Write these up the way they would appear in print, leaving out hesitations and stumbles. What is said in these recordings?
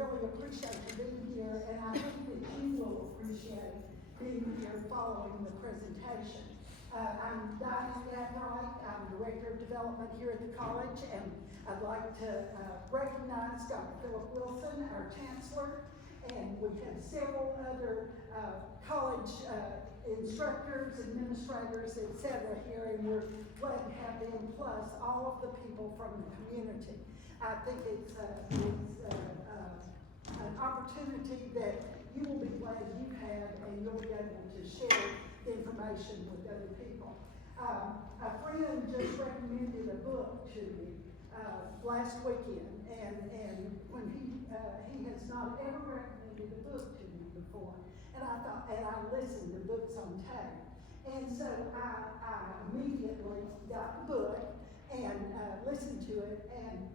really appreciate you being here, and I think that you will appreciate being here following the presentation. I'm Diane Gathright. I'm Director of Development here at the college, and I'd like to recognize Dr. Philip Wilson, our Chancellor, and we have several other college instructors, administrators, etc. here, and we're glad to have them, plus all of the people from the community. I think it's an opportunity that you will be glad you had, and you'll be able to share information with other people. A friend just recommended a book to me last weekend, and when he has not ever recommended a book to me before, and I thought, and I listened to books on tape, and so I immediately got the book and listened to it, and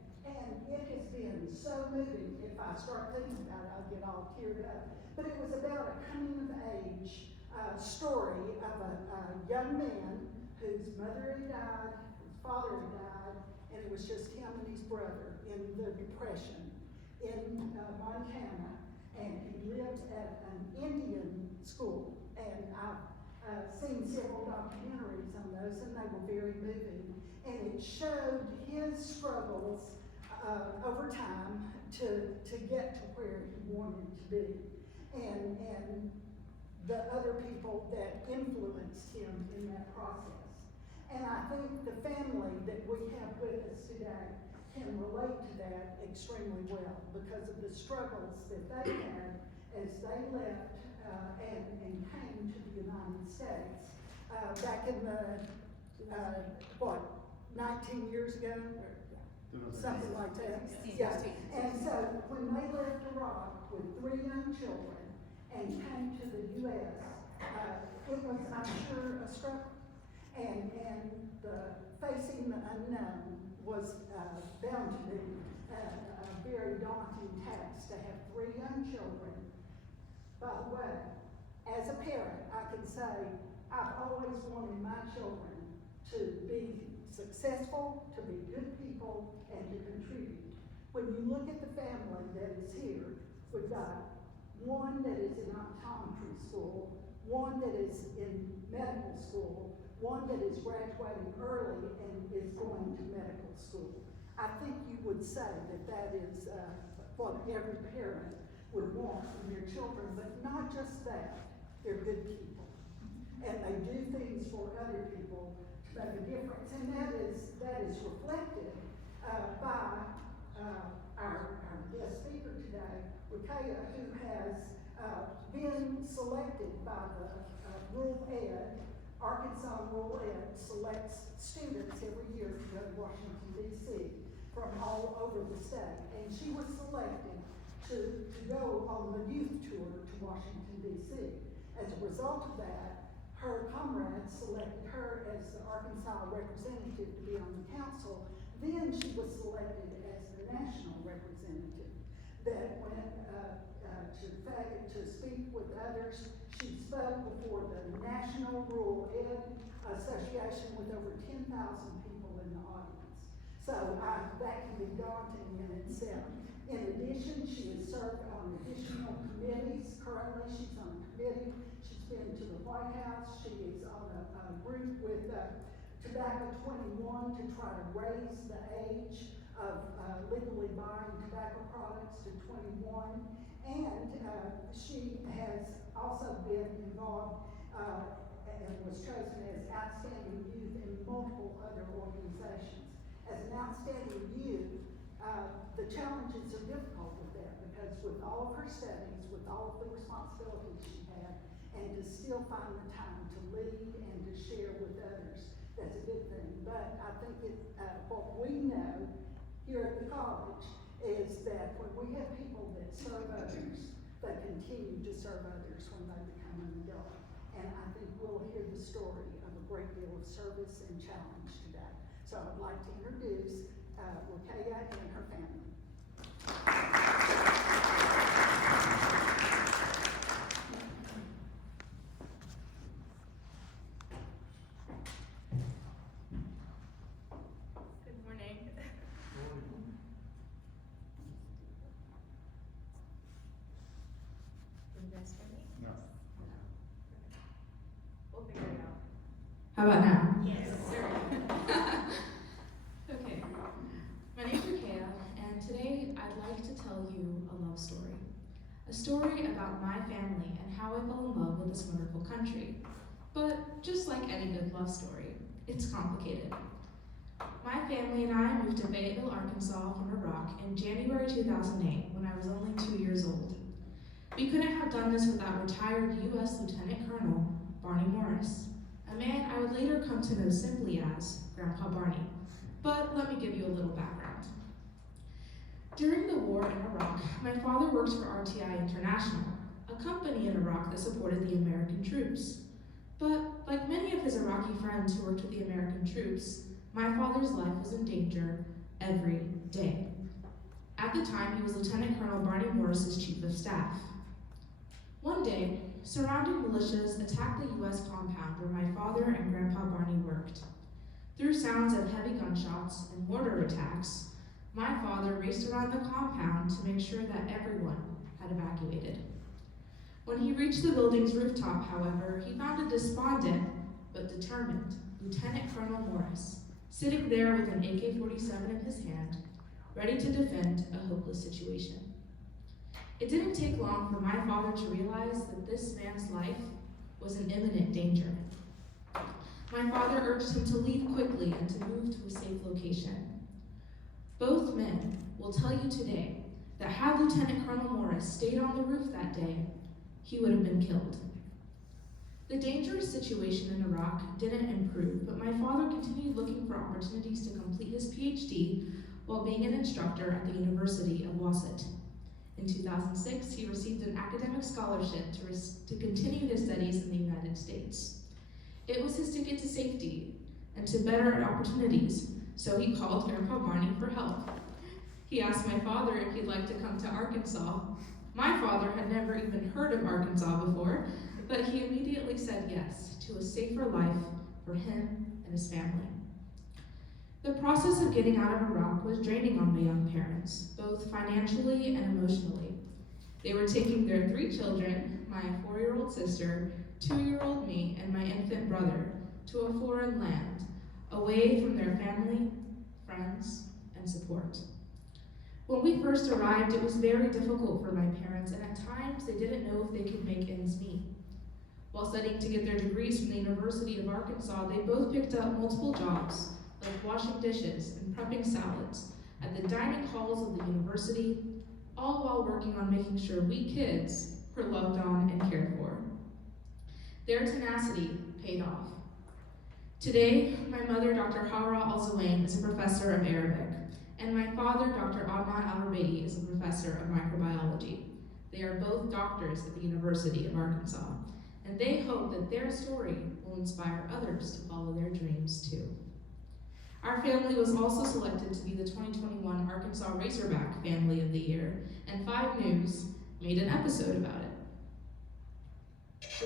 it has been so moving. If I start thinking about it, I'll get all teared up. But it was about a coming of age story of a young man whose mother had died, his father had died, and it was just him and his brother in the Depression in Montana, and he lived at an Indian school, and I've seen several documentaries on those, and they were very moving, and it showed his struggles over time to get to where he wanted to be, and the other people that influenced him in that process. And I think the family that we have with us today can relate to that extremely well because of the struggles that they had as they left and came to the United States back in the, 19 years ago? Something like that. Yeah. And so when they left Iraq with 3 young children and came to the U.S., it was, I'm sure, a struggle. And the facing the unknown was bound to be a very daunting task to have 3 young children. By the way, as a parent, I can say I've always wanted my children to be successful, to be good people, and to contribute. When you look at the family that is here, we've got one that is in optometry school, one that is in medical school, one that is graduating early and is going to medical school. I think you would say that that is what every parent would want from their children, but not just that, they're good people. And they do things for other people to make a difference, and that is reflected by our guest speaker today, Rukaya, who has been selected by the Rural Ed. Arkansas Rural Ed selects students every year to go to Washington, D.C. from all over the state, and she was selected to go on the youth tour to Washington, D.C. As a result of that, her comrades selected her as the Arkansas representative to be on the council. Then she was selected as the national representative that went to speak with others. She spoke before the National Rural Ed Association with over 10,000 people in the audience. So that can be daunting in itself. In addition, she has served on additional committees. Currently, she's on a committee. She's been to the White House. She is on a group with Tobacco 21 to try to raise the age of legally buying tobacco products to 21. And she has also been involved and was chosen as Outstanding Youth in multiple other organizations. As an outstanding youth, the challenges are difficult with that because with all of her studies, with all of the responsibilities she had, and to still find the time to lead and to share with others, that's a good thing. But I think what we know here at the college is that when we have people that serve others, they continue to serve others when they become an adult. And I think we'll hear the story of a great deal of service and challenge today. So I'd like to introduce Rukaya and her family. Good morning. guys hear me? No. We'll figure it out. How about now? Yes. Okay. My name's Rukaya, and today I'd like to tell you a love story. A story about my family and how I fell in love with this wonderful country. But just like any good love story, it's complicated. My family and I moved to Fayetteville, Arkansas from Iraq in January 2008 when I was only 2 years old. We couldn't have done this without retired U.S. Lieutenant Colonel Barney Morris, a man I would later come to know simply as Grandpa Barney. But let me give you a little background. During the war in Iraq, my father worked for RTI International, a company in Iraq that supported the American troops. But like many of his Iraqi friends who worked with the American troops, my father's life was in danger every day. At the time, he was Lieutenant Colonel Barney Morris's chief of staff. One day, surrounding militias attacked the U.S. compound where my father and Grandpa Barney worked. Through sounds of heavy gunshots and mortar attacks, my father raced around the compound to make sure that everyone had evacuated. When he reached the building's rooftop, however, he found a despondent but determined Lieutenant Colonel Morris sitting there with an AK-47 in his hand, ready to defend a hopeless situation. It didn't take long for my father to realize that this man's life was in imminent danger. My father urged him to leave quickly and to move to a safe location. Both men will tell you today that had Lieutenant Colonel Morris stayed on the roof that day, he would have been killed. The dangerous situation in Iraq didn't improve, but my father continued looking for opportunities to complete his PhD while being an instructor at the University of Wasat. In 2006, he received an academic scholarship to continue his studies in the United States. It was his ticket to safety and to better opportunities, so he called Grandpa Barney for help. He asked my father if he'd like to come to Arkansas. My father had never even heard of Arkansas before, but he immediately said yes to a safer life for him and his family. The process of getting out of Iraq was draining on my young parents, both financially and emotionally. They were taking their 3 children, my 4-year-old sister, 2-year-old me, and my infant brother, to a foreign land, away from their family, friends, and support. When we first arrived, it was very difficult for my parents, and at times they didn't know if they could make ends meet. While studying to get their degrees from the University of Arkansas, they both picked up multiple jobs, like washing dishes and prepping salads at the dining halls of the university, all while working on making sure we kids were loved on and cared for. Their tenacity paid off. Today, my mother, Dr. Hawra Al-Zawain, is a professor of Arabic, and my father, Dr. Alrubaye, is a professor of microbiology. They are both doctors at the University of Arkansas, and they hope that their story will inspire others to follow their dreams too. Our family was also selected to be the 2021 Arkansas Razorback Family of the Year, and 5 News made an episode about it.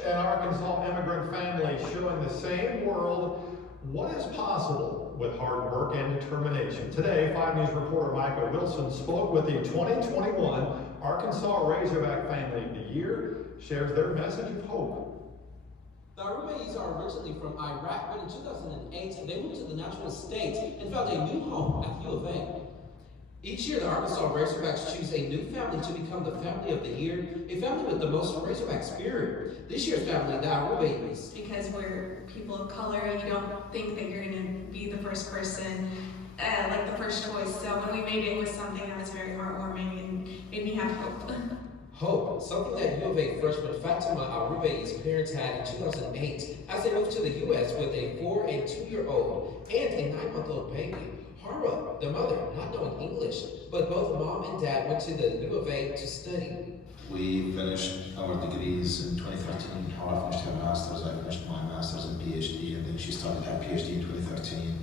An Arkansas immigrant family showing the same world what is possible with hard work and determination. Today, 5 News reporter Micah Wilson spoke with the 2021 Arkansas Razorback Family of the Year, shares their message of hope. The Alrubayes are originally from Iraq, but in 2008, they moved to the natural state and found a new home at the U of A. Each year, the Arkansas Razorbacks choose a new family to become the Family of the Year, a family with the most Razorback spirit. This year's family, the Alrubayes. Because we're people of color, you don't think that you're going to be the first person, like the first choice. So when we made it, it was something that was very heartwarming and made me have hope. Hope, something that U of A freshman Fatima Alrubaye's parents had in 2008 as they moved to the U.S. with a 4- and 2-year-old and a 9-month-old baby. Hara, the mother, not knowing English, but both mom and dad went to the U of A to study. We finished our degrees in 2013. Hara finished her master's, I finished my master's and PhD, and then she started her PhD in 2013,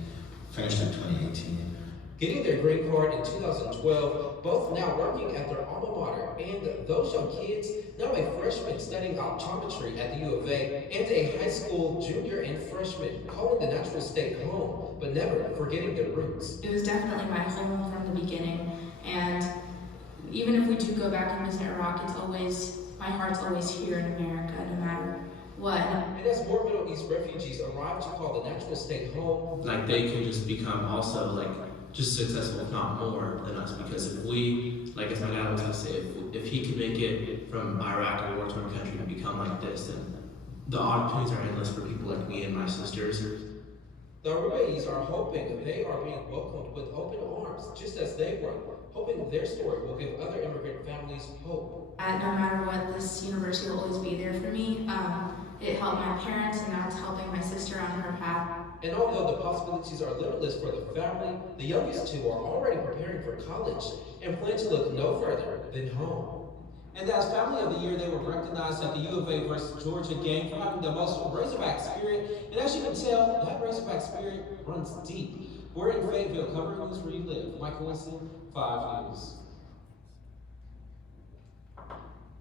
finished in 2018. Getting their green card in 2012, both now working at their alma mater, and those young kids, now a freshman studying optometry at the U of A, and a high school junior and freshman calling the natural state home, but never forgetting their roots. It was definitely my home from the beginning, and even if we do go back and visit Iraq, it's always my my heart's always here in America, no matter what. And as more Middle East refugees arrive to call the natural state home, like they can just become also like just successful, if not more than us. Because if we, like as my dad always used to say, if he could make it from Iraq, a war-torn country, to become like this, then the opportunities are endless for people like me and my sisters. the Alrubayes are hoping that they are being welcomed with open arms, just as they were, hoping their story will give other immigrant families hope. No matter what, this university will always be there for me. It helped my parents, and now it's helping my sister on her path. And although the possibilities are limitless for the family, the youngest two are already preparing for college and plan to look no further than home. And as Family of the Year, they were recognized at the U of A versus Georgia game for having the most Razorback spirit. And as you can tell, that Razorback spirit runs deep. We're in Fayetteville, covering news where you live. Michael Winston, 5 News.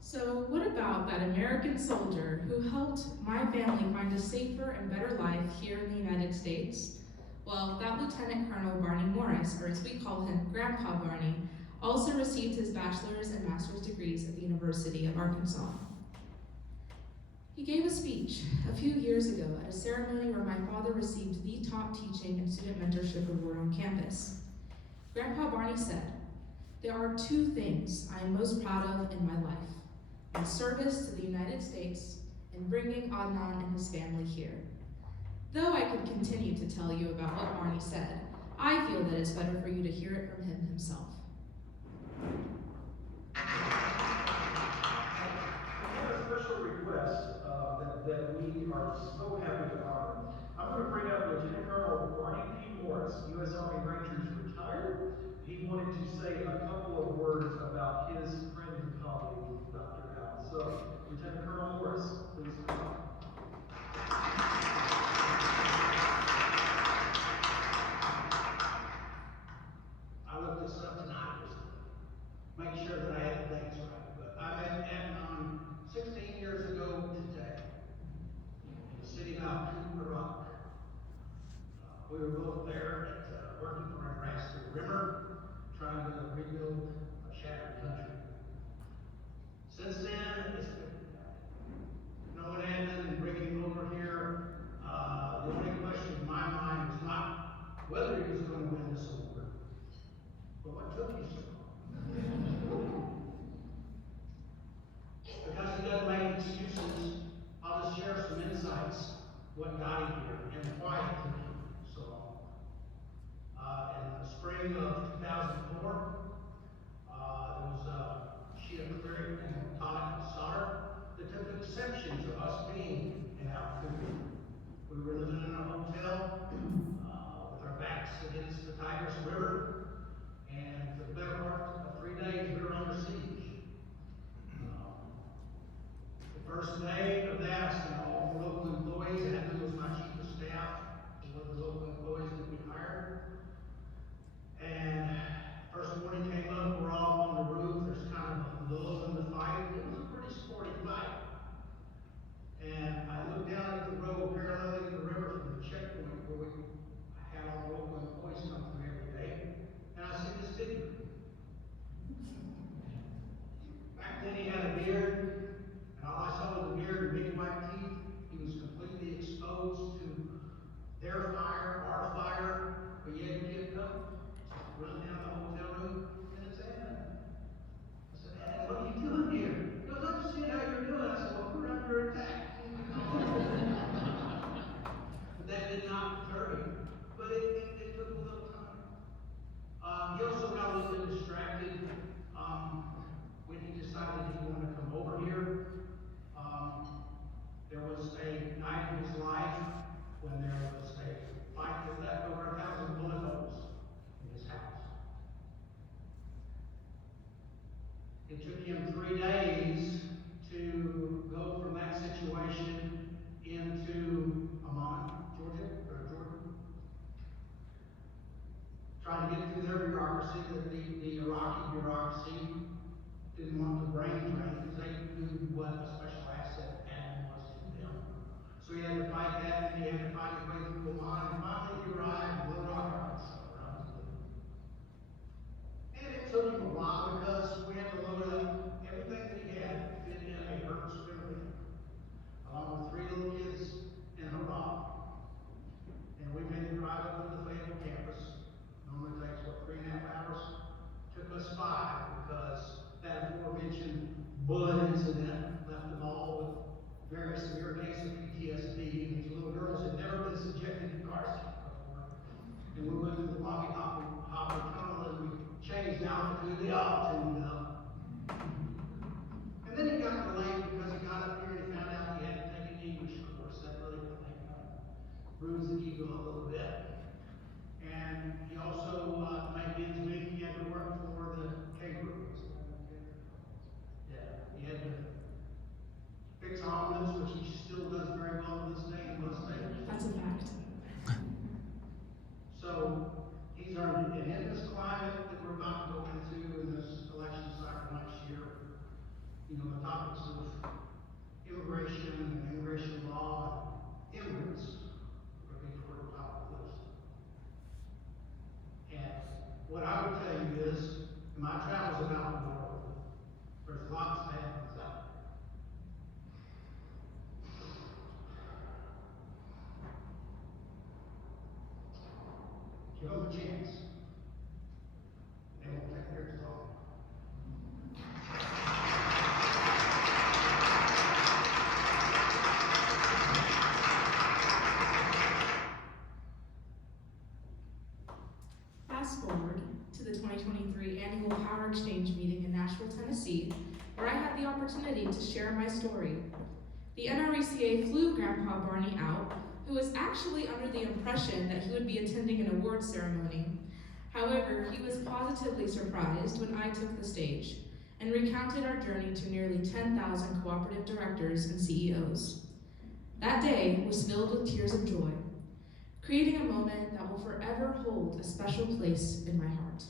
So what about that American soldier who helped my family find a safer and better life here in the United States? Well, that Lieutenant Colonel Barney Morris, or as we call him, Grandpa Barney, also received his bachelor's and master's degrees at the University of Arkansas. He gave a speech a few years ago at a ceremony where my father received the top teaching and student mentorship award on campus. Grandpa Barney said, "There are two things I am most proud of in my life: my service to the United States and bringing Adnan and his family here." Though I could continue to tell you about what Barney said, I feel that it's better for you to hear it from him himself. I have a special request that we are so happy to honor. I'm going to bring up Lieutenant Colonel Barney P. Morris, U.S. Army Rangers retired. He wanted to say a couple of words about his friend and colleague, Dr. Al. So, Lieutenant Colonel Morris, please come up. I looked this up tonight just to make sure that I had the dates right. But I met Adnan 16 years ago today in the city of Al-Quds, Iraq. We were both there working for Ambassador Rimmer, trying to rebuild a shattered country. Since then, it's been knowing Adnan and bringing him over here. The only question in my mind was not whether he was going to win this award, but what took you so long? Because he doesn't make excuses, I'll just share some insights, what got him here and why it took him so long. In the spring of 2004, there was a sheet of clear and tonic solder that took exception to us being in Al-Quds. We were living in a hotel with our backs against the Tigris River, and for the better part of 3 days we were under siege. The first day of that, I sent all the local employees. Adnan was my chief of staff for the local employees that we hired. And first morning came up, we're all up on the roof. There's kind of a lull in the fight. It was a pretty sporty fight. And I looked down at the road paralleling the river from the checkpoint where we had all the local employees come through every day. And I see this figure. Back then he had a beard, and all I saw was a beard and big white teeth. He was completely exposed to their fire, our fire, but yet he kept going. Run down the hotel room, and it's Adnan. I said, "Adnan, what are you doing here?" He goes, "I'm just seeing how you're doing." I said, "Well, we're under attack." But that did not deter him. But it took a little time. He also got a little bit distracted when he decided he wanted to come over here. There was a night in his life when there was a fight that left over 1,000 bullet holes in his house. It took him 3 days to go from that situation into Amman, Jordan. Trying to get through their bureaucracy, the Iraqi bureaucracy didn't want the brain drain because they knew what a special asset Adnan was to them. So he had to fight that, and then he had to fight his way through Oman, and finally he arrived in Little Rock, Arkansas, where I was living. And it took him a while because we had to load up everything that he had fit in a bullet incident left them all with very severe case of PTSD. These little girls had never been subjected to car seats before. And we went through the Rocky Hopper tunnel and we changed altitude. They all tuned up. And then he got delayed because he got up here and he found out he had to take an English course. That really, I think, bruised the ego a little bit. And he also, to make ends meet, he had to work for the K Group. Yeah, he had to fix omelets, which he still does very well to this day in Mustang. That's a fact. So he's earned it. And in this climate that we're about to go into in this election cycle next year, you know, the topics of immigration and immigration law and immigrants are going to be toward the top of the list. And what I would tell you is, in my travels about the world, there's lots of bad ones out there. Give them a chance. They won't take theirs long. Fast forward to the 2023 annual Power Exchange meeting in Nashville, Tennessee, where I had the opportunity to share my story. The NRECA flew Grandpa Barney out, who was actually under the impression that he would be attending an awards ceremony. However, he was positively surprised when I took the stage and recounted our journey to nearly 10,000 cooperative directors and CEOs. That day was filled with tears of joy, creating a moment that will forever hold a special place in my heart.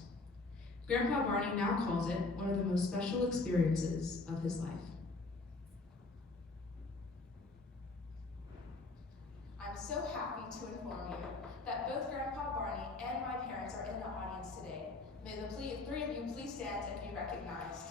Grandpa Barney now calls it one of the most special experiences of his life. I'm so happy to inform you that both Grandpa Barney and my parents are in the audience today. May the three of you please stand and be recognized.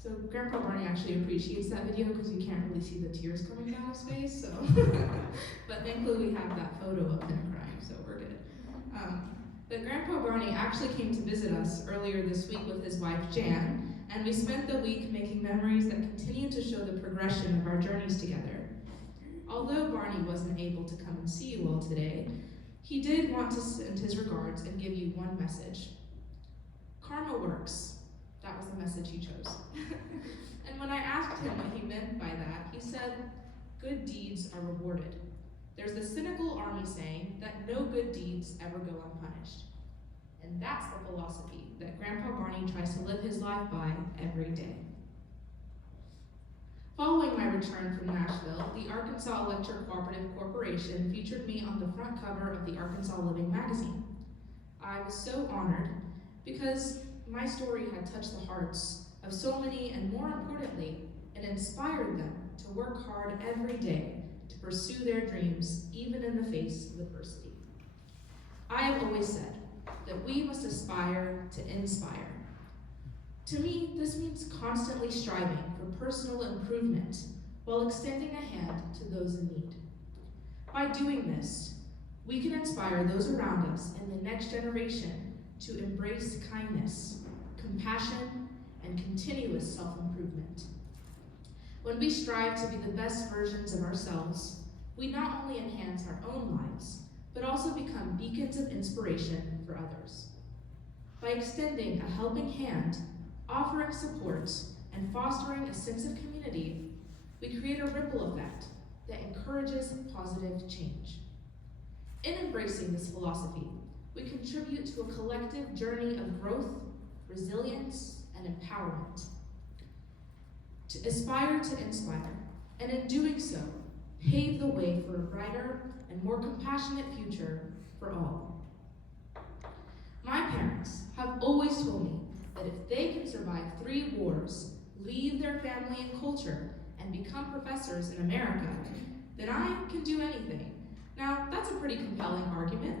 So Grandpa Barney actually appreciates that video because you can't really see the tears coming down his face, so. But thankfully we have that photo of him crying, so we're good. But Grandpa Barney actually came to visit us earlier this week with his wife Jan, and we spent the week making memories that continue to show the progression of our journeys together. Although Barney wasn't able to come and see you all today, he did want to send his regards and give you one message. Karma works. That was the message he chose. And when I asked him what he meant by that, he said, good deeds are rewarded. There's the cynical army saying that no good deeds ever go unpunished. And that's the philosophy that Grandpa Barney tries to live his life by every day. Following my return from Nashville, the Arkansas Electric Cooperative Corporation featured me on the front cover of the Arkansas Living magazine. I was so honored because my story had touched the hearts of so many, and more importantly, it inspired them to work hard every day to pursue their dreams, even in the face of adversity. I have always said that we must aspire to inspire. To me, this means constantly striving for personal improvement while extending a hand to those in need. By doing this, we can inspire those around us and the next generation to embrace kindness, compassion, and continuous self-improvement. When we strive to be the best versions of ourselves, we not only enhance our own lives, but also become beacons of inspiration for others. By extending a helping hand, offering support, and fostering a sense of community, we create a ripple effect that encourages positive change. In embracing this philosophy, we contribute to a collective journey of growth, resilience, and empowerment. To aspire to inspire, and in doing so, pave the way for a brighter and more compassionate future for all. My parents have always told me that if they can survive 3 wars, leave their family and culture, and become professors in America, then I can do anything. Now, that's a pretty compelling argument,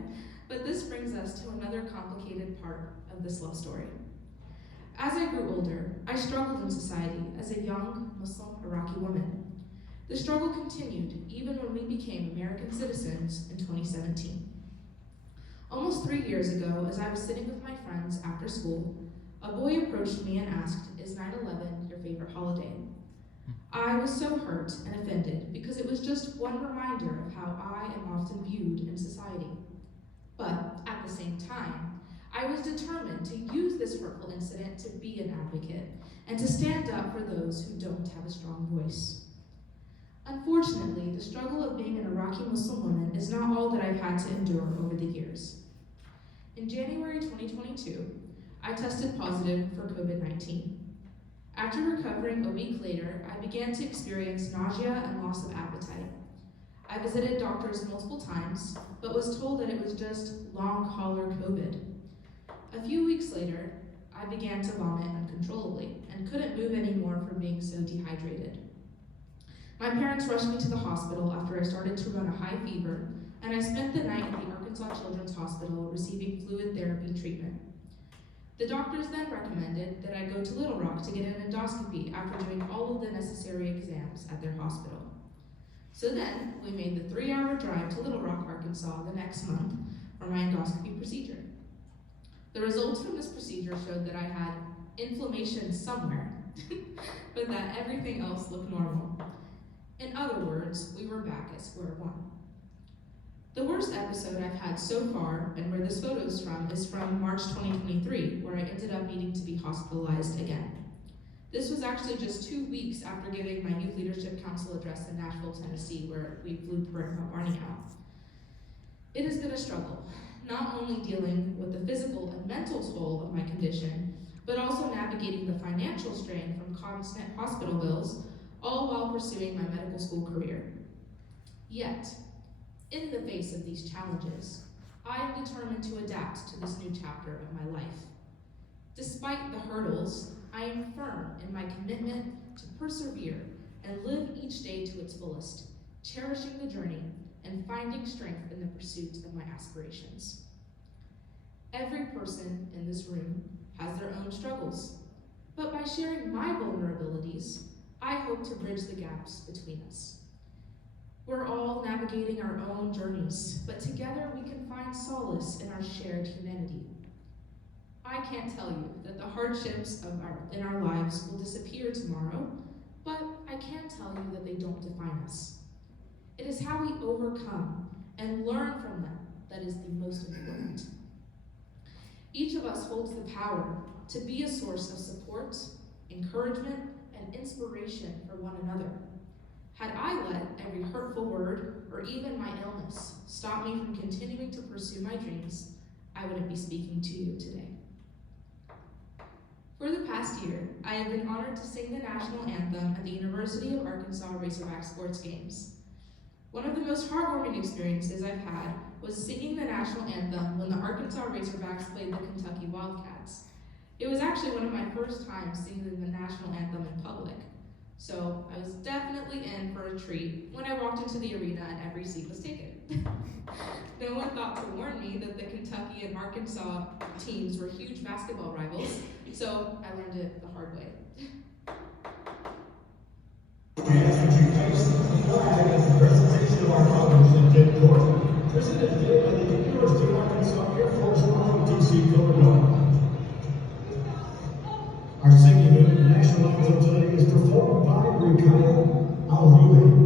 but this brings us to another complicated part of this love story. As I grew older, I struggled in society as a young Muslim Iraqi woman. The struggle continued even when we became American citizens in 2017. Almost 3 years ago, as I was sitting with my friends after school, a boy approached me and asked, "Is 9/11 your favorite holiday?" I was so hurt and offended because it was just one reminder of how I am often viewed in society. But at the same time, I was determined to use this hurtful incident to be an advocate and to stand up for those who don't have a strong voice. Unfortunately, the struggle of being an Iraqi Muslim woman is not all that I've had to endure over the years. In January 2022, I tested positive for COVID-19. After recovering a week later, I began to experience nausea and loss of appetite. I visited doctors multiple times, but was told that it was just long hauler COVID. A few weeks later, I began to vomit uncontrollably and couldn't move anymore from being so dehydrated. My parents rushed me to the hospital after I started to run a high fever, and I spent the night at the Arkansas Children's Hospital receiving fluid therapy treatment. The doctors then recommended that I go to Little Rock to get an endoscopy after doing all of the necessary exams at their hospital. So then, we made the 3-hour drive to Little Rock, Arkansas the next month for my endoscopy procedure. The results from this procedure showed that I had inflammation somewhere, but that everything else looked normal. In other words, we were back at square one. The worst episode I've had so far, and where this photo is from March 2023, where I ended up needing to be hospitalized again. This was actually just 2 weeks after giving my Youth Leadership Council address in Nashville, Tennessee, where we flew Grandpa Barney out. It has been a struggle, not only dealing with the physical and mental toll of my condition, but also navigating the financial strain from constant hospital bills, all while pursuing my medical school career. Yet, in the face of these challenges, I am determined to adapt to this new chapter of my life. Despite the hurdles, I am firm in my commitment to persevere and live each day to its fullest, cherishing the journey and finding strength in the pursuit of my aspirations. Every person in this room has their own struggles, but by sharing my vulnerabilities, I hope to bridge the gaps between us. We're all navigating our own journeys, but together we can find solace in our shared humanity. I can't tell you that the hardships in our lives will disappear tomorrow, but I can tell you that they don't define us. It is how we overcome and learn from them that is the most important. Each of us holds the power to be a source of support, encouragement, and inspiration for one another. Had I let every hurtful word or even my illness stop me from continuing to pursue my dreams, I wouldn't be speaking to you today. For the past year, I have been honored to sing the national anthem at the University of Arkansas Razorback Sports Games. One of the most heartwarming experiences I've had was singing the national anthem when the Arkansas Razorbacks played the Kentucky Wildcats. It was actually one of my first times singing the national anthem in public. So I was definitely in for a treat when I walked into the arena and every seat was taken. No one thought to warn me that the Kentucky and Arkansas teams were huge basketball rivals, so I learned it the hard way. We ask that you place the flag as a presentation of our Congressman Ken Court, presented today by the University of Arkansas Air Force One, DC, Illinois. Our singing national anthem today is performed by Rukaya, Alrubaye.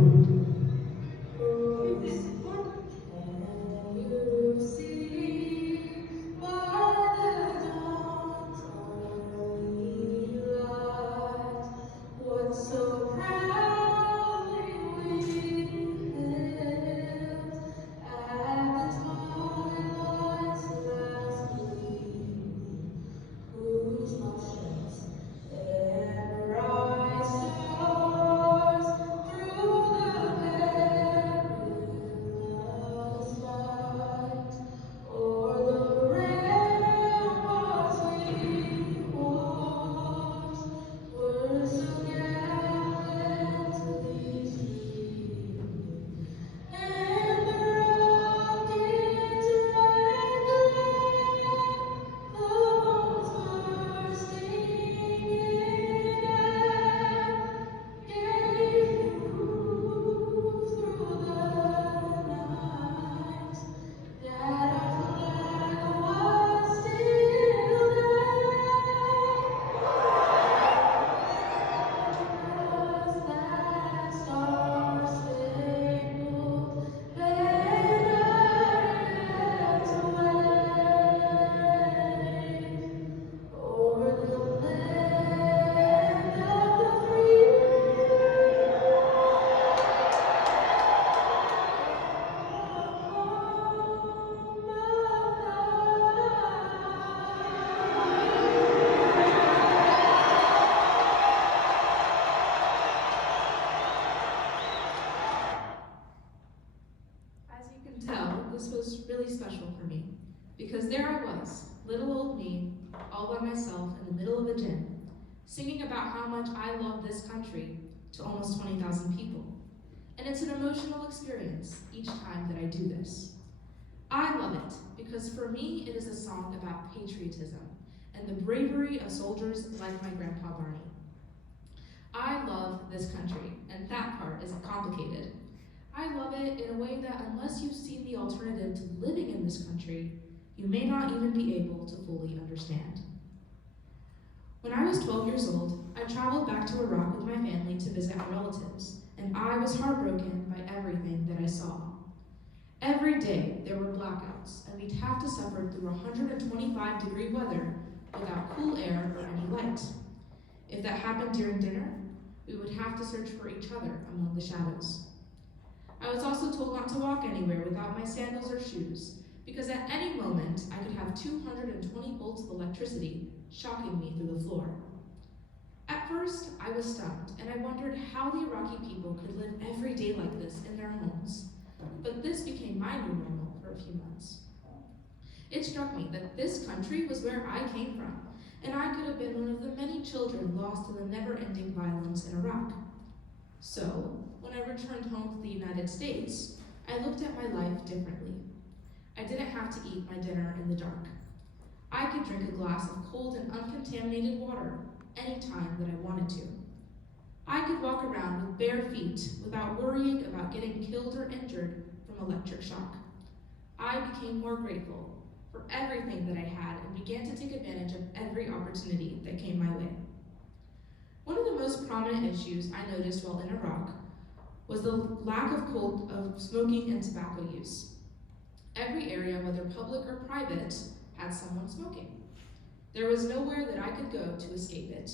So proud special for me, because there I was, little old me, all by myself in the middle of a gym, singing about how much I love this country to almost 20,000 people. And it's an emotional experience each time that I do this. I love it because for me it is a song about patriotism and the bravery of soldiers like my grandpa Barney. I love this country, and that part isn't complicated. I love it in a way that unless you've seen the alternative to living in this country, you may not even be able to fully understand. When I was 12 years old, I traveled back to Iraq with my family to visit our relatives, and I was heartbroken by everything that I saw. Every day there were blackouts, and we'd have to suffer through 125-degree weather without cool air or any light. If that happened during dinner, we would have to search for each other among the shadows. I was also told not to walk anywhere without my sandals or shoes, because at any moment I could have 220 volts of electricity shocking me through the floor. At first, I was stunned, and I wondered how the Iraqi people could live every day like this in their homes. But this became my new normal for a few months. It struck me that this country was where I came from, and I could have been one of the many children lost to the never-ending violence in Iraq. So, when I returned home to the United States, I looked at my life differently. I didn't have to eat my dinner in the dark. I could drink a glass of cold and uncontaminated water anytime that I wanted to. I could walk around with bare feet without worrying about getting killed or injured from electric shock. I became more grateful for everything that I had and began to take advantage of every opportunity that came my way. One of the most prominent issues I noticed while in Iraq was the lack of smoking and tobacco use. Every area, whether public or private, had someone smoking. There was nowhere that I could go to escape it.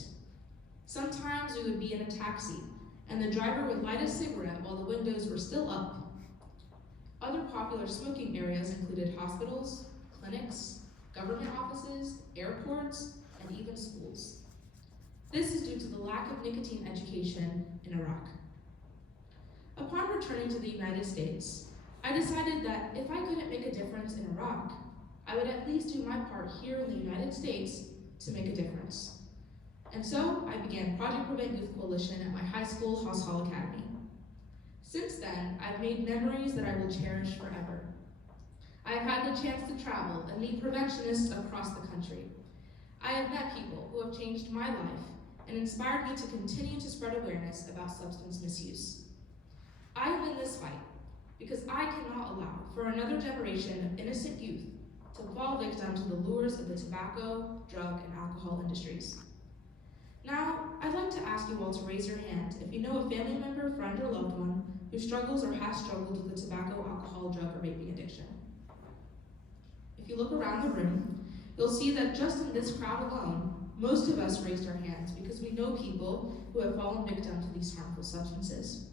Sometimes we would be in a taxi, and the driver would light a cigarette while the windows were still up. Other popular smoking areas included hospitals, clinics, government offices, airports, and even schools. This is due to the lack of nicotine education in Iraq. Upon returning to the United States, I decided that if I couldn't make a difference in Iraq, I would at least do my part here in the United States to make a difference. And so I began Project Prevent Youth Coalition at my high school, House Hall Academy. Since then, I've made memories that I will cherish forever. I have had the chance to travel and meet preventionists across the country. I have met people who have changed my life and inspired me to continue to spread awareness about substance misuse. I am in this fight because I cannot allow for another generation of innocent youth to fall victim to the lures of the tobacco, drug, and alcohol industries. Now, I'd like to ask you all to raise your hand if you know a family member, friend, or loved one who struggles or has struggled with a tobacco, alcohol, drug, or vaping addiction. If you look around the room, you'll see that just in this crowd alone, most of us raised our hands because we know people who have fallen victim to these harmful substances.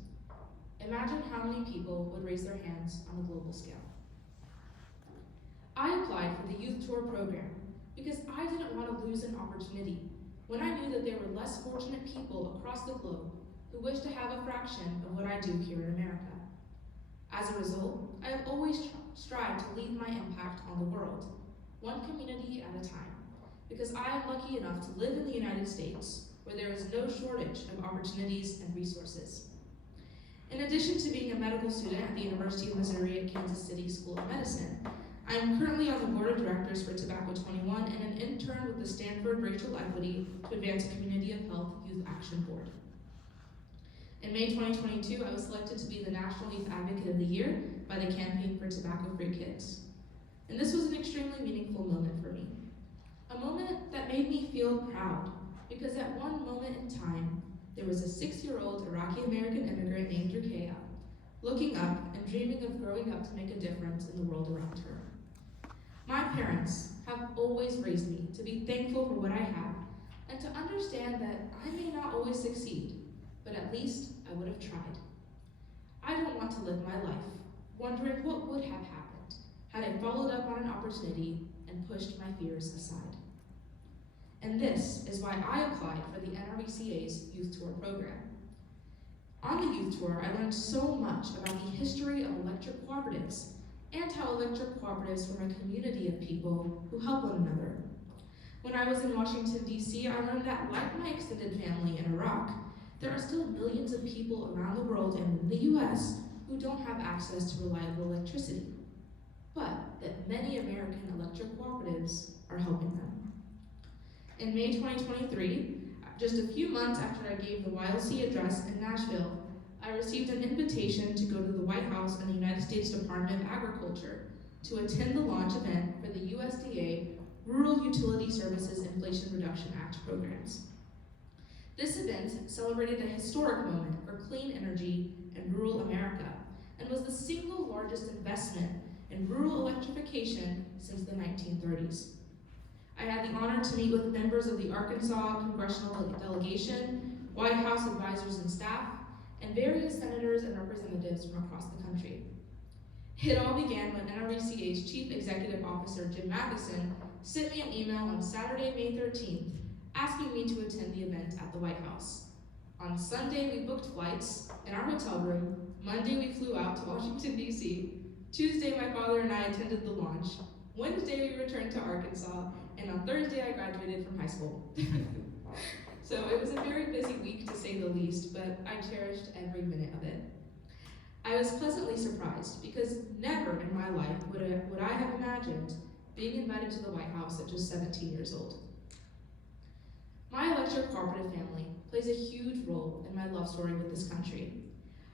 Imagine how many people would raise their hands on a global scale. I applied for the Youth Tour program because I didn't want to lose an opportunity when I knew that there were less fortunate people across the globe who wish to have a fraction of what I do here in America. As a result, I have always strived to leave my impact on the world, one community at a time, because I am lucky enough to live in the United States, where there is no shortage of opportunities and resources. In addition to being a medical student at the University of Missouri at Kansas City School of Medicine, I am currently on the board of directors for Tobacco 21 and an intern with the Stanford Racial Equity to Advance a Community of Health Youth Action Board. In May 2022, I was selected to be the National Youth Advocate of the Year by the Campaign for Tobacco-Free Kids. And this was an extremely meaningful moment for me. A moment that made me feel proud, because at one moment in time, there was a 6-year-old Iraqi-American immigrant named Rukaya, looking up and dreaming of growing up to make a difference in the world around her. My parents have always raised me to be thankful for what I have and to understand that I may not always succeed, but at least I would have tried. I don't want to live my life wondering what would have happened had I followed up on an opportunity and pushed my fears aside. And this is why I applied for the NRVCA's Youth Tour program. On the Youth Tour, I learned so much about the history of electric cooperatives and how electric cooperatives form a community of people who help one another. When I was in Washington, D.C., I learned that, like my extended family in Iraq, there are still millions of people around the world and in the U.S. who don't have access to reliable electricity, but that many American electric cooperatives are helping them. In May 2023, just a few months after I gave the YLC address in Nashville, I received an invitation to go to the White House and the United States Department of Agriculture to attend the launch event for the USDA Rural Utility Services Inflation Reduction Act programs. This event celebrated a historic moment for clean energy in rural America and was the single largest investment in rural electrification since the 1930s. I had the honor to meet with members of the Arkansas Congressional Delegation, White House advisors and staff, and various senators and representatives from across the country. It all began when NRECA's Chief Executive Officer, Jim Matheson, sent me an email on Saturday, May 13th, asking me to attend the event at the White House. On Sunday, we booked flights in our hotel room. Monday, we flew out to Washington, D.C. Tuesday, my father and I attended the launch. Wednesday, we returned to Arkansas, and on Thursday, I graduated from high school. So it was a very busy week, to say the least, but I cherished every minute of it. I was pleasantly surprised because never in my life would I have imagined being invited to the White House at just 17 years old. My electric cooperative family plays a huge role in my love story with this country.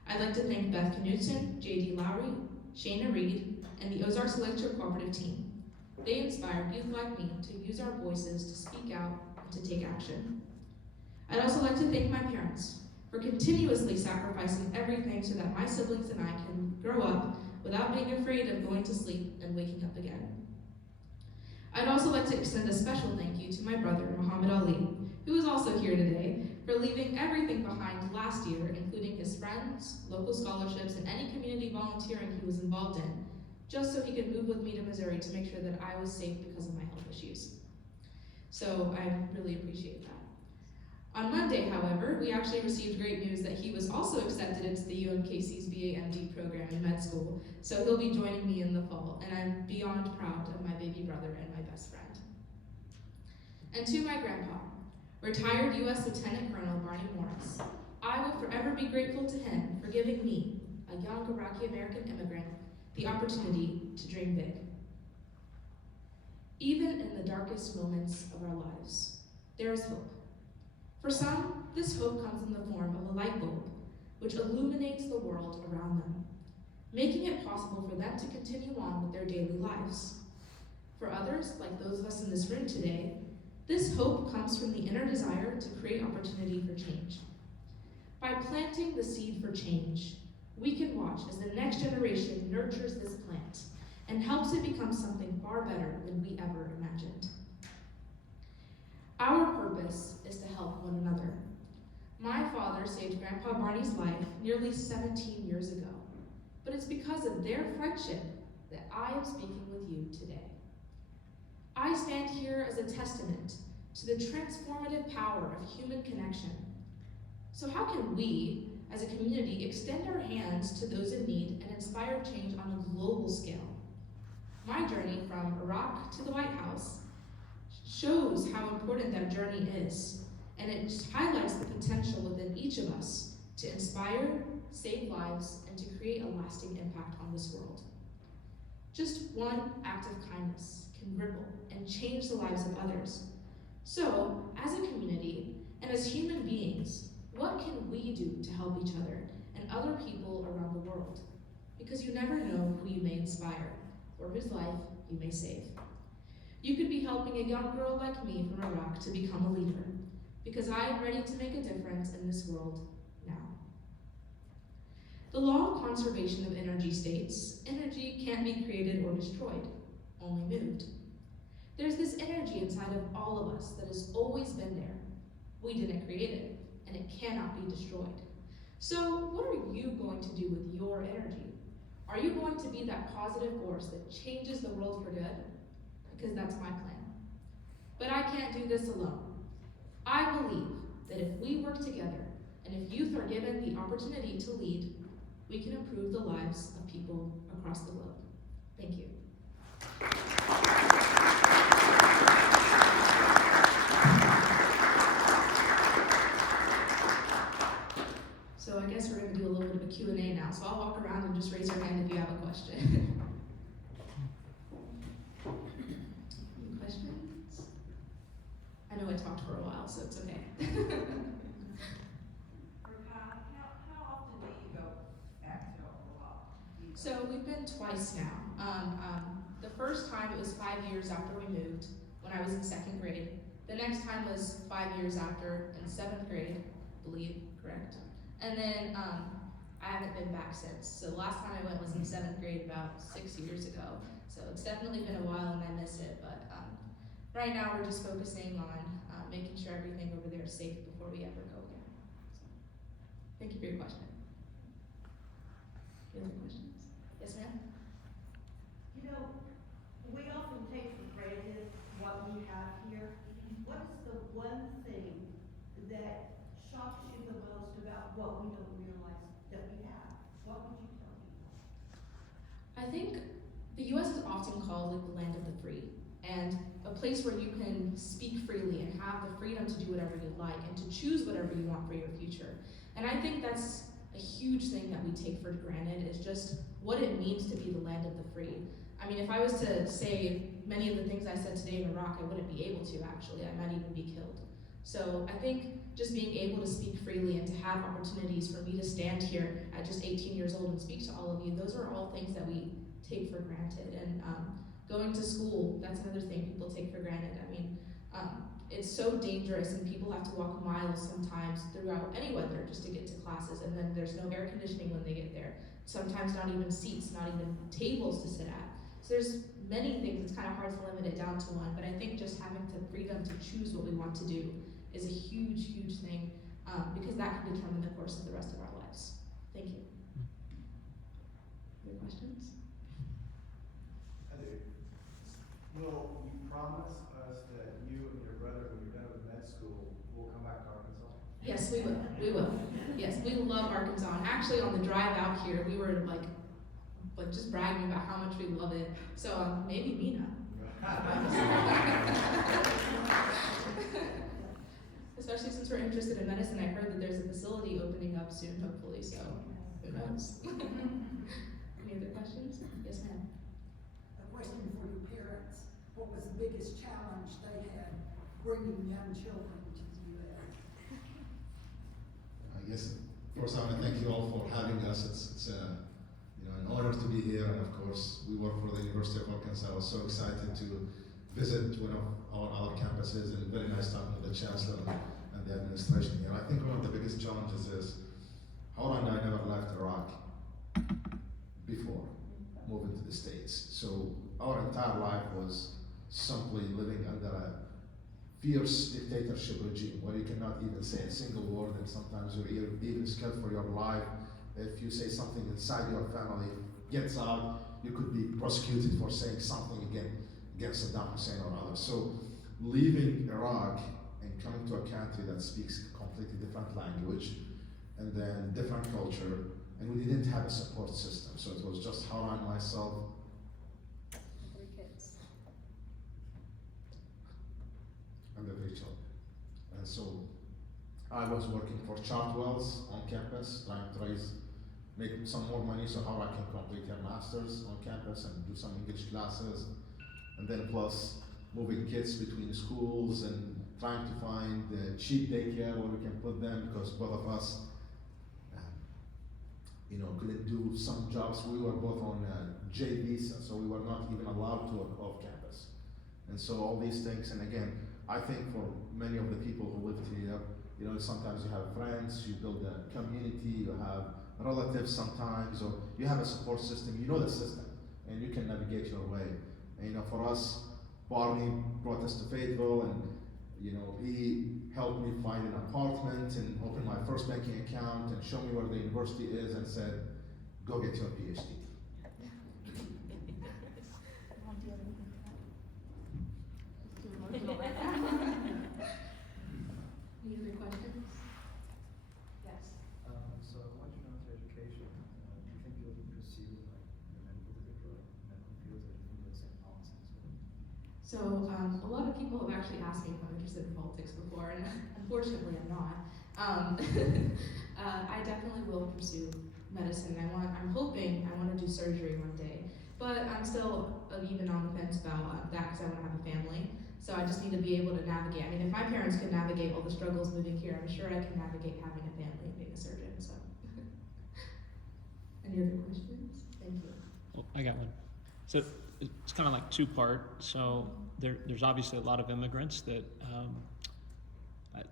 I'd like to thank Beth Knudsen, J.D. Lowry, Shayna Reed, and the Ozarks Electric Cooperative team. They inspired youth like me to use our voices to speak out and to take action. I'd also like to thank my parents for continuously sacrificing everything so that my siblings and I can grow up without being afraid of going to sleep and waking up again. I'd also like to extend a special thank you to my brother, Muhammad Ali, who is also here today, for leaving everything behind last year, including his friends, local scholarships, and any community volunteering he was involved in, just so he could move with me to Missouri to make sure that I was safe because of my health issues. So I really appreciate that. On Monday, however, we actually received great news that he was also accepted into the UMKC's BA-MD program in med school, so he'll be joining me in the fall, and I'm beyond proud of my baby brother and my best friend. And to my grandpa, retired U.S. Lieutenant Colonel Barney Morris, I will forever be grateful to him for giving me, a young Iraqi-American immigrant, the opportunity to dream big. Even in the darkest moments of our lives, there is hope. For some, this hope comes in the form of a light bulb, which illuminates the world around them, making it possible for them to continue on with their daily lives. For others, like those of us in this room today, this hope comes from the inner desire to create opportunity for change. By planting the seed for change, we can watch as the next generation nurtures this plant and helps it become something far better than we ever imagined. Our purpose is to help one another. My father saved Grandpa Barney's life nearly 17 years ago, but it's because of their friendship that I am speaking with you today. I stand here as a testament to the transformative power of human connection. So how can we, as a community, extend our hands to those in need and inspire change on a global scale? My journey from Iraq to the White House shows how important that journey is, and it highlights the potential within each of us to inspire, save lives, and to create a lasting impact on this world. Just one act of kindness can ripple and change the lives of others. So, as a community and as human beings, what can we do to help each other and other people around the world? Because you never know who you may inspire or whose life you may save. You could be helping a young girl like me from Iraq to become a leader, because I am ready to make a difference in this world now. The law of conservation of energy states, energy can't be created or destroyed, only moved. There's this energy inside of all of us that has always been there. We didn't create it, and it cannot be destroyed. So what are you going to do with your energy? Are you going to be that positive force that changes the world for good? Because that's my plan. But I can't do this alone. I believe that if we work together, and if youth are given the opportunity to lead, we can improve the lives of people across the globe. Thank you. So I guess we're going to do a little bit of a Q&A now. So I'll walk around and just raise your hand if you have a question. Any questions? I know I talked for a while, so it's okay. How often do you go back to Alrubaye? So we've been twice now. The first time it was 5 years after we moved, when I was in 2nd grade. The next time was 5 years after in 7th grade, I believe, correct? And then I haven't been back since. So the last time I went was in 7th grade about 6 years ago. So it's definitely been a while and I miss it, but right now we're just focusing on making sure everything over there is safe before we ever go again. So, thank you for your question. Any other questions? Yes, ma'am? You know, we often take for granted what we have here. What is the one thing that shocks you the most about what we don't realize that we have? What would you tell people? I think the U.S. is often called like the land of the free, and a place where you can speak freely and have the freedom to do whatever you like and to choose whatever you want for your future. And I think that's a huge thing that we take for granted, is just what it means to be the land of the free. I mean, if I was to say many of the things I said today in Iraq, I wouldn't be able to actually. I might even be killed. So I think just being able to speak freely and to have opportunities for me to stand here at just 18 years old and speak to all of you, those are all things that we take for granted. And going to school, that's another thing people take for granted. I mean, it's so dangerous and people have to walk miles sometimes throughout any weather just to get to classes, and then there's no air conditioning when they get there. Sometimes not even seats, not even tables to sit at. So there's many things, it's kind of hard to limit it down to one, but I think just having the freedom to choose what we want to do is a huge, huge thing, because that can determine the course of the rest of our lives. Thank you. Any questions? I do. Will you promise us that you and your brother, when you're done with med school, will come back to Arkansas? Yes, we will. We will. Yes, we love Arkansas. And actually, on the drive out here, we were like just bragging about how much we love it. So maybe Mina. Especially since we're interested in medicine, I heard that there's a facility opening up soon, hopefully. So who knows? Any other questions? Yes, ma'am. A question for your parents. What was the biggest challenge they had bringing young children to the U.S.? I guess, first I want to thank you all for having us. It's an honor to be here, and of course, we work for the University of Arkansas. I was so excited to visit one of our other campuses, and very nice talking with the chancellor and the administration here. I think one of the biggest challenges is Howard and I never left Iraq before moving to the States. So our entire life was simply living under a fierce dictatorship regime where you cannot even say a single word, and sometimes you're even scared for your life. If you say something inside your family gets out, you could be prosecuted for saying something against Saddam Hussein or others. So leaving Iraq and coming to a country that speaks a completely different language and then different culture, and we didn't have a support system. So it was just Hara and myself. 3 kids. And the 3 children. And so I was working for Chartwells on campus, trying to make some more money so how I can complete her master's on campus and do some English classes. And then plus moving kids between schools and trying to find cheap daycare where we can put them, because both of us couldn't do some jobs. We were both on J visa, so we were not even allowed to work off campus. And so all these things, and again, I think for many of the people who lived here, sometimes you have friends, you build a community, you have relatives sometimes, or you have a support system, you know the system, and you can navigate your way. And for us, Barney brought us to Fayetteville, and he helped me find an apartment and open my first banking account and show me where the university is and said, go get your PhD. Any other questions? Yes. So once you're done with your education, do you think you'll pursue like the medical field So a lot of people have actually asked me if I'm interested in politics before, and unfortunately I'm not. I definitely will pursue medicine. I'm hoping I want to do surgery one day, but I'm still even on the fence about that because I want to have a family. So I just need to be able to navigate. I mean, if my parents could navigate all the struggles moving here, I'm sure I can navigate having a family and being a surgeon. So, any other questions? Thank you. Well, I got one. So it's kind of like two-part. So there's obviously a lot of immigrants that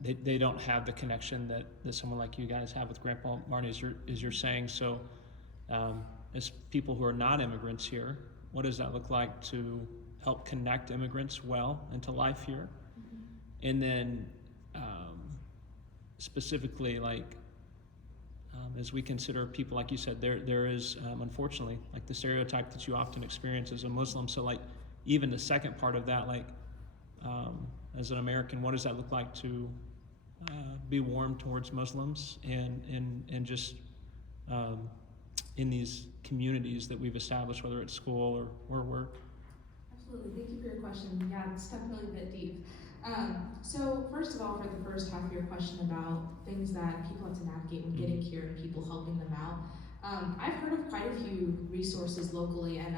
they don't have the connection that someone like you guys have with Grandpa Marty, as you're saying. So as people who are not immigrants here, what does that look like to help connect immigrants well into life here? Mm-hmm. And then specifically, like as we consider people, like you said, there is unfortunately like the stereotype that you often experience as a Muslim. So like even the second part of that, like as an American, what does that look like to be warm towards Muslims and just in these communities that we've established, whether it's school or work? Absolutely, thank you for your question. Yeah, it's definitely a bit deep. So first of all, for the first half of your question about things that people have to navigate when getting here and people helping them out, I've heard of quite a few resources locally, and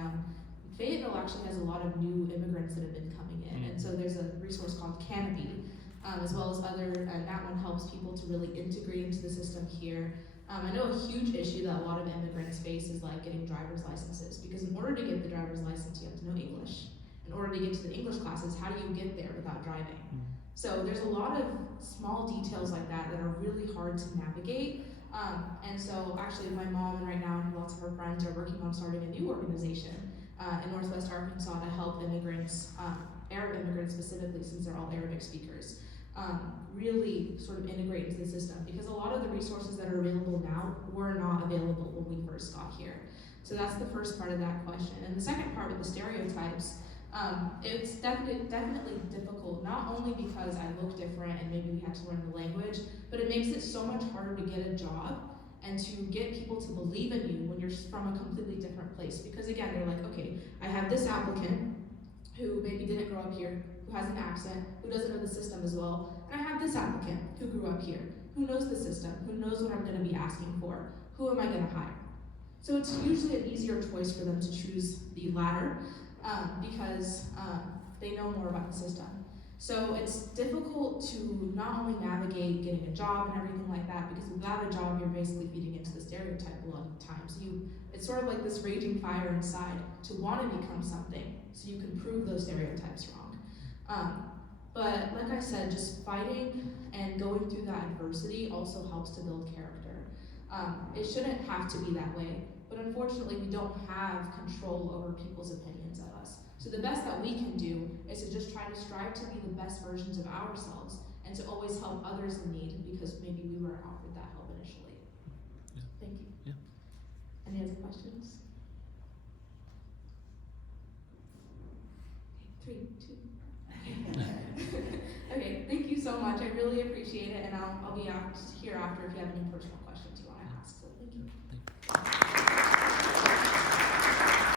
Fayetteville actually has a lot of new immigrants that have been coming in, and so there's a resource called Canopy, as well as other, and that one helps people to really integrate into the system here. I know a huge issue that a lot of immigrants face is like getting driver's licenses, because in order to get the driver's license, you have to know English. In order to get to the English classes, how do you get there without driving? So there's a lot of small details like that that are really hard to navigate. And so actually my mom and right now and lots of her friends are working on starting a new organization in Northwest Arkansas to help immigrants, Arab immigrants specifically, since they're all Arabic speakers, really sort of integrate into the system, because a lot of the resources that are available now were not available when we first got here. So that's the first part of that question. And the second part with the stereotypes, it's definitely difficult, not only because I look different and maybe we have to learn the language, but it makes it so much harder to get a job and to get people to believe in you when you're from a completely different place. Because again, they're like, okay, I have this applicant who maybe didn't grow up here, who has an accent, who doesn't know the system as well, and I have this applicant who grew up here, who knows the system, who knows what I'm gonna be asking for. Who am I gonna hire? So it's usually an easier choice for them to choose the latter, because they know more about the system. So it's difficult to not only navigate getting a job and everything like that, because without a job, you're basically feeding into the stereotype a lot of times. It's sort of like this raging fire inside to want to become something, so you can prove those stereotypes wrong. But like I said, just fighting and going through that adversity also helps to build character. It shouldn't have to be that way, but unfortunately we don't have control over people's opinions of us. So the best that we can do is to just try to strive to be the best versions of ourselves and to always help others in need, because maybe we weren't offered that help initially. Yeah. Thank you. Yeah. Any other questions? Okay, 3, 2. Okay, thank you so much. I really appreciate it, and I'll be out here after if you have any personal questions.